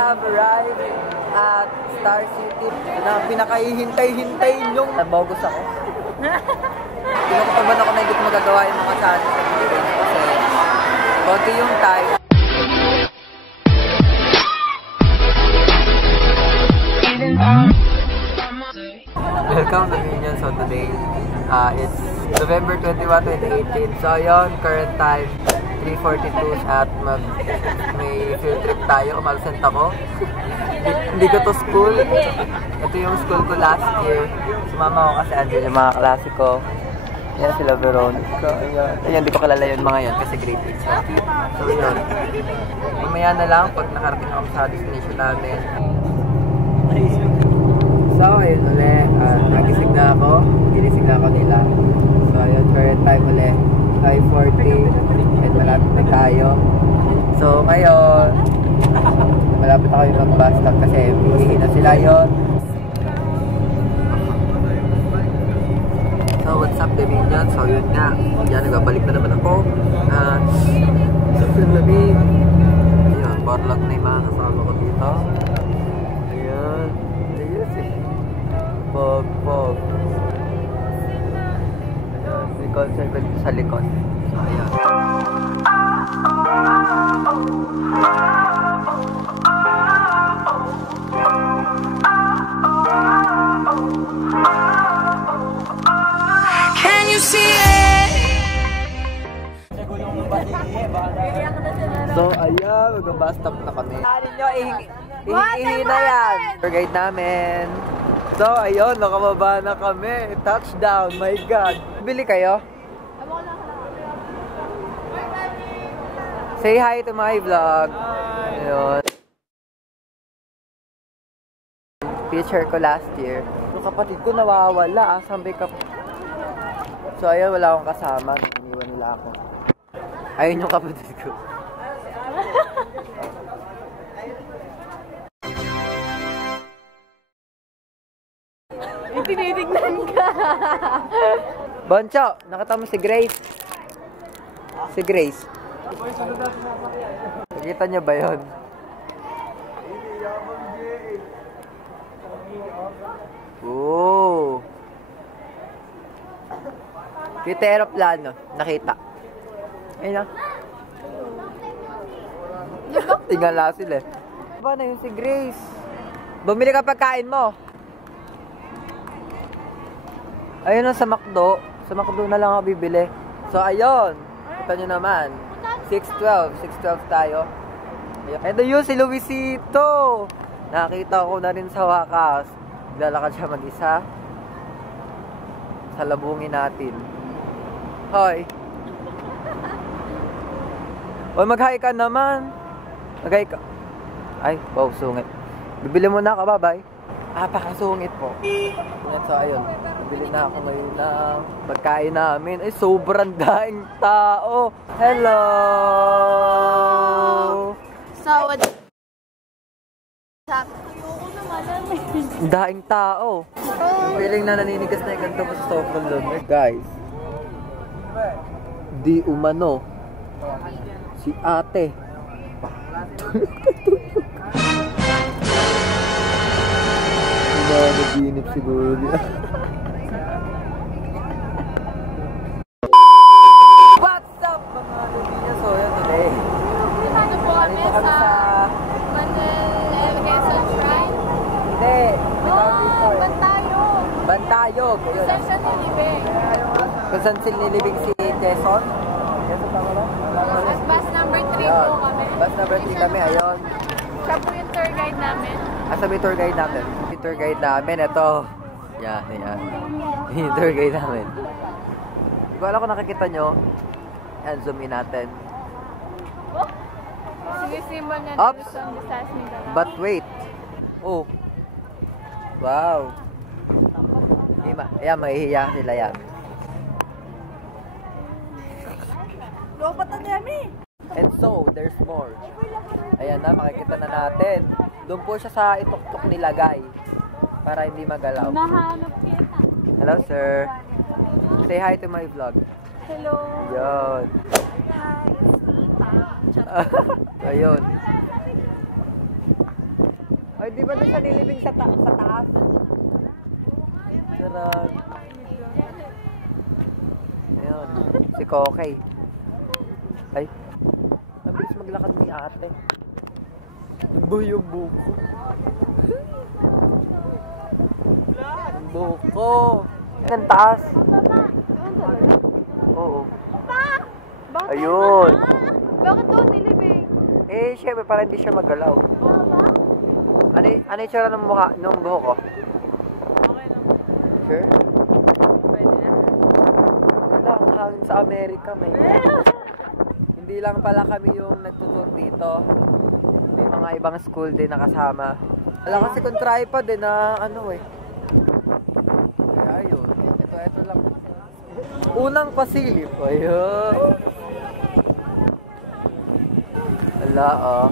have arrived at Star City na pinakahihintay-hintay yung nabogos ako. Pinakataban ako na hindi ko magagawa yung mga challenge sa video kasi konti yung time. Welcome to Minion. So today, uh, it's November 21, 2018. So ayun, current time, 3.42 at mag, may field trip tayo. Umalsent ako. hindi, hindi ko to school. Ito yung school ko last year. Sumama ako kasi andyan yung mga klase ko. Yan sila Veronica. Ayan. Ayan, hindi ko kilala yun mga yan kasi grade 8 siya. So yun. Mamaya na lang pag nakarating ako sa destination namin. So, ayun uli. Uh, nagising na ako. Ginising na ako nila. So, ayun. Current time uli. 5.40. Malapit na tayo. So, ngayon, malapit ako yung mag-bus stop kasi hihihi na sila yon. So, what's up, Dominion? So, yun nga. Yan, nagbabalik na naman ako. At, sa Philippine, ayun, barlag na yung mga kasama ko dito. Ayan. Eh. Pog, pog. Ayan, may concert sa likod. So, ayan. Ayan, mag-bus stop na kami. Ano nyo, ihihi na yan. Tour guide namin. So, ayun, nakababa na kami. Touchdown, my God. Bili kayo? Say hi to my vlog. Ayun. Picture ko last year. Yung kapatid ko nawawala. Ah, sabi ka So, ayun, wala akong kasama. Iniwan nila ako. Ayun yung kapatid ko. Boncho, nakita mo si Grace? Si Grace. Nakita niyo ba yun? Oo. Kita aeroplano. Nakita. Ayun na. Tingala sila eh. Ba na yun si Grace? Bumili ka pagkain mo. Ayun na sa McDo. Sa McDo na lang ako bibili. So, ayun. Kita nyo naman. 612. 612 tayo. Ayun. Ito yun si Luisito. Nakita ko na rin sa wakas. Lalakad siya mag-isa. Salabungin natin. Hoy. Hoy, mag-hi ka naman. Mag-hi ka. Ay, wow, sungit. Bibili mo na ka, bye-bye. Napakasungit po. Yan, so ayun. Bibili na ako ngayon ng pagkain namin. Ay, sobrang daing tao. Hello! So, what? Ayoko na malamig. Daing tao. Feeling na naninigas na yung ganito mo sa sobrang lumig. Guys, di umano si ate. Nanaginip siguro niya. What's up mga Luminas? So, yun today. Ano po kami sa sa... Manil Quezon Shrine? Hindi. Oh, Bantayog. Bantayog. Ayun. Saan siya nilibing? Kung saan sinilibing si Quezon? Quezon tama ba? At bus number 3 Ayun. po kami. Bus number 3 kami, ayun. Siya po yung tour guide namin. Asa may tour guide natin? Yung tour guide namin, ito. Yan, yan. Yung tour guide namin. Hindi ko alam kung nakikita nyo. Yan, zoom in natin. Sinisimbol niya Ops. dito sa Visayas Mindanao. But wait. Oh. Wow. Ima, ayan, mahihiya sila yan. Lopat na dami. And so, there's more. Ayan na, makikita na natin. Doon po siya sa ituktok nilagay. Para hindi magalaw. Nahanap kita. Hello, sir. Say hi to my vlog. Hello. Yun. Ayun. Ay, di ba doon siya nilibing sa, ta- sa taas? Sarag. Ayun, si Kokay. Ay, ang bilis maglakad ni ate. Yung buho yung buko. Ang buko. Ang taas. Oo. Bakit? Ayun. Bakit doon nilibing? Eh, syempre, para hindi siya magalaw. Ano, ano yung tsura ng mukha, ng buho ko? Okay lang. Sure? Pwede na. Wala, ang hangin sa Amerika, may. Hindi lang pala kami yung nagtutur dito. May mga ibang school din na kasama. Wala kasi kung tripod eh na ano eh. Kaya ayun. Ito, ito lang. Unang pasilip. Ayun. Wala oh.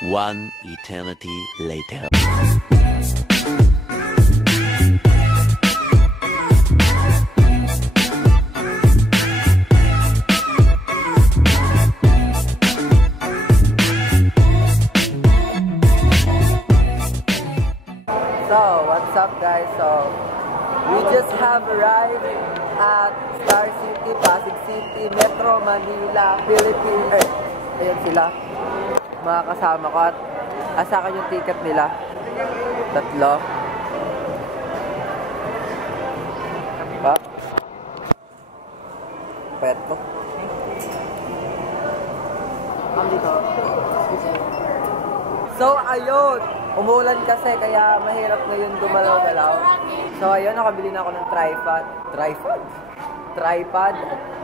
One eternity later. So, what's up guys? So, we just have arrived at Star City, Pasig City, Metro Manila, Philippines. Eh, ayan sila. Mga kasama ko at asa akin yung ticket nila. Tatlo. Pa? Pet ko. So, ayun. Umuulan kasi kaya mahirap ngayon gumalaw-galaw. So, ayun. Nakabili na ako ng tripod. Tripod? Tripod.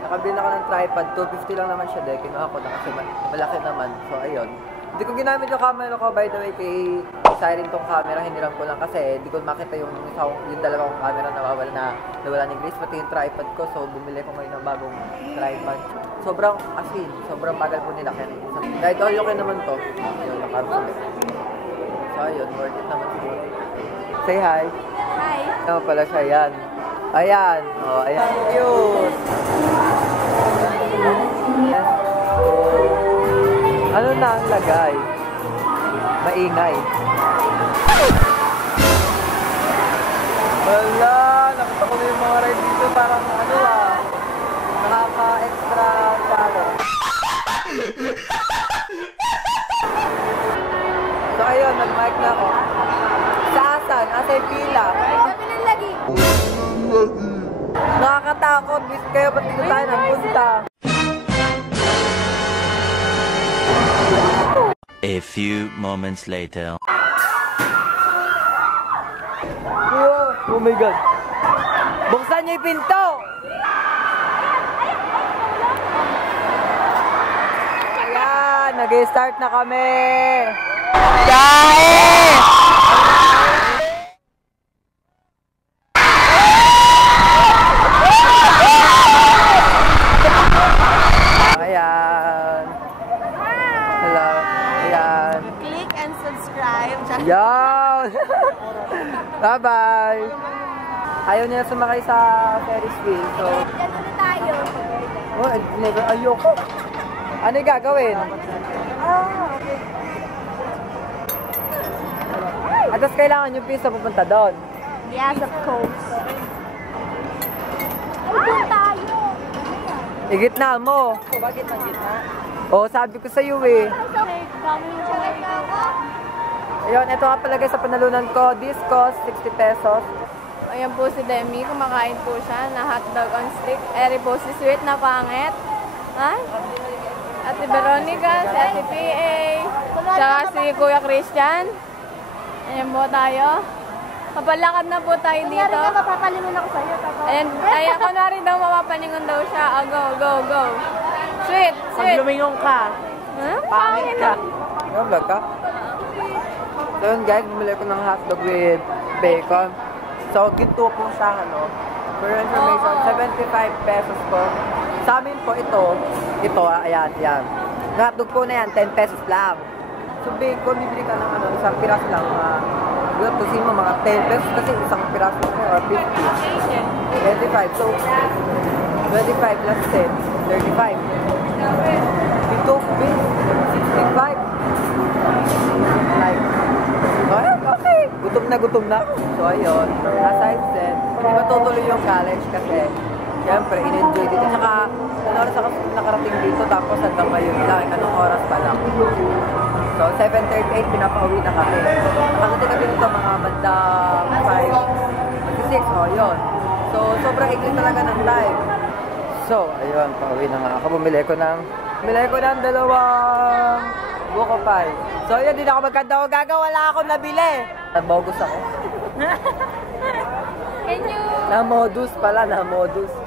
Nakabili na ako ng tripod. 250 lang naman siya. Dahil kinuha ko na kasi ma- malaki naman. So, ayun. Hindi ko ginamit yung camera ko. By the way, kay Siren tong camera. Hiniram ko lang kasi hindi ko makita yung, yung dalawa kong camera na nawala na nawala ni Grace. Pati yung tripod ko. So, bumili ko ngayon ng bagong tripod. Sobrang asin. Sobrang bagal po nila. Kaya kahit all okay naman to. Ayun, nakarap. So, ayun, worth it naman siguro. Say hi. Hi. Ano pala siya, yan. Ayan. Oh, ayan. Cute. Ano na ang lagay? Maingay. Wala, nakita ko na yung mga ride dito parang ano ah. Nakaka-extra talo. So ayun, nag-mic na ako. Sa asan? Asa yung pila? Sabi ng lagi. Nakakatakot. Bis kayo ba't dito tayo nagpunta? A few moments later. Oh, oh my God. Buksan niyo yung pinto! Ayan, nag-start na kami! Guys! Ayan. Hello. Ayan. Click and subscribe. Yan! Bye-bye! Ayaw nila sumakay sa Ferris wheel, so... Diyan muna tayo. Oh, never, ayoko. Ano yung gagawin? At tapos kailangan yung pista pupunta doon. Yes, of course. Doon tayo. Igitna mo. Bakit ang gitna? Oo, sabi ko sa iyo eh. Okay, dami yung Ayun, ito nga pala guys sa panalunan ko. This cost 60 pesos. Ayan po si Demi, kumakain po siya na hotdog on stick. Eri po si Sweet na pangit. Ay? Ate Veronica, si Ate PA, tsaka si Kuya Christian. Ayan po tayo. Papalakad na po tayo dito. Kunyari ka, mapapalingon ako sa'yo. Ayan, ayan ko na rin daw mapapalingon daw siya. Oh, go, go, go. Sweet, sweet. lumingon ka. Huh? Pangit ka. Ano, vlog ka? So yun guys, bumili ko ng hotdog with bacon. So, ginto po siya, ano. For information, 75 pesos po. Sa amin po ito, ito, ah, ayan, ayan. Yung hotdog po na yan, 10 pesos lang. So, bacon, bibili ka ng ano, isang piras lang, uh, tusin mo, mga 10 pesos kasi isang piras lang or 50. 25. So, 25 plus 10, 35. Dito, beef, 65. Like, okay. Gutom na gutom na. So, ayun. As I said, hindi matutuloy yung college kasi, syempre, in-enjoy dito. Tsaka, ano oras ako nakarating dito, tapos hanggang ngayon lang, anong oras pa lang. So, 7.38, pinapauwi na kami. Nakarating kami dito mga bandang 5, 6, oh, yun. So, sobrang ikli talaga ng time. So, ayun, pauwi na nga ako. Bumili ko ng, bumili ko ng dalawang buko pie. So, yun, din ako magkanda ko gagawa. Wala akong nabili. Nabogus ako. Can you Na modus pala, na modus.